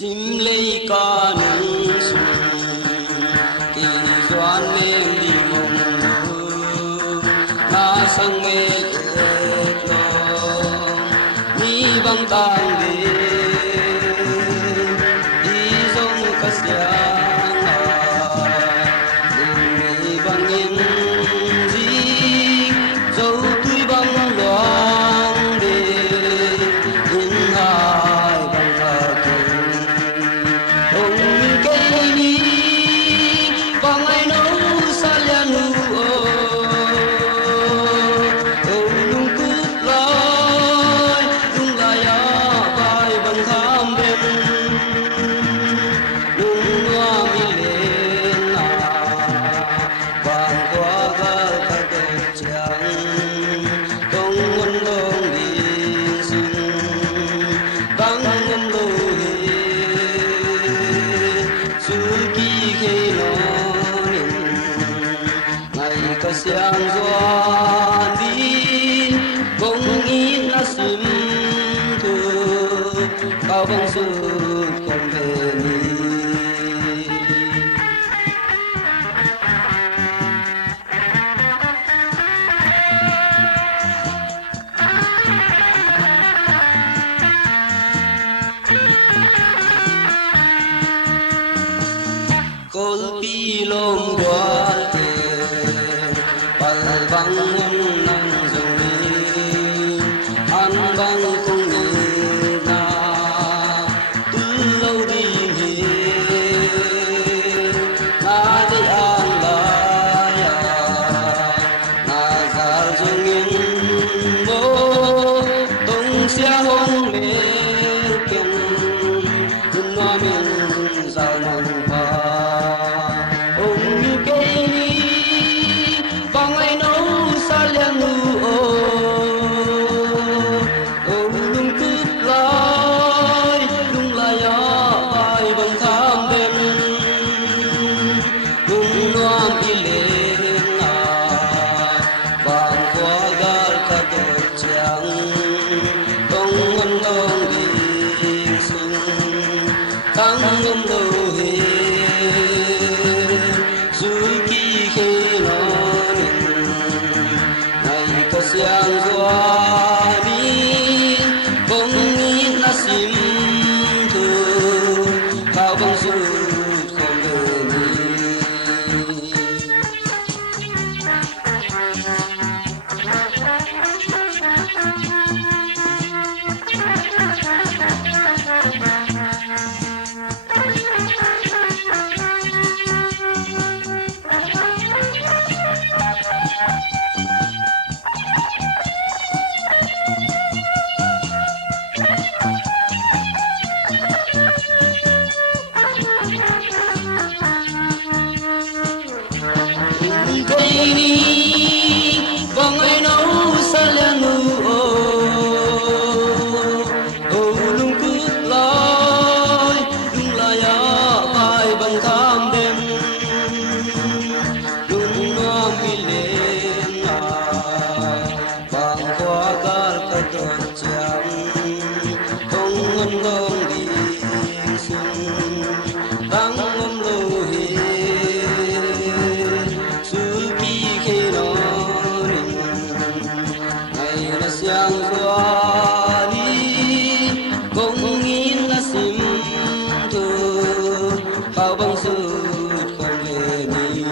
sim lấy ca nương sung kỳ doan em đi mong na sang nghe lo ni bang tang đi đi dòng cát giang đi bang yên gì dấu tuy bang loang đi in hai bang thà kinh ông min cây ni bang ai nấu sa lian hu ông lung cút lai lung lai bay bang tham bên lung hoa mi lên bang qua ga ta đẹp chang tông quân đông đi sung bang ngâm lô suy kỳ khi nó ngày có sáng doan đi bông ít na sim thu cao bông sụt còn về ni Kolpi lom gwal te pal bang nang zong ni an bang kong ni na tu lâu đi hi na de an la ya na zal zong in bo tong sia hong me kem kun na min zal mang pa ngâm lâu hề suy kỳ khi nó ngày có sáng doa đi bông ít na sim thu cao bông sụt không về ni cây ni bang ai nấu sa lian nu lung cút lai lung la ya bay bang tham đêm lung hoa mi lên bang qua gar ka ton chang tong ngân ngông đi sung bang ngâm lô hi sáng doa đi bông ít na sim thu cao bông sụt không về ni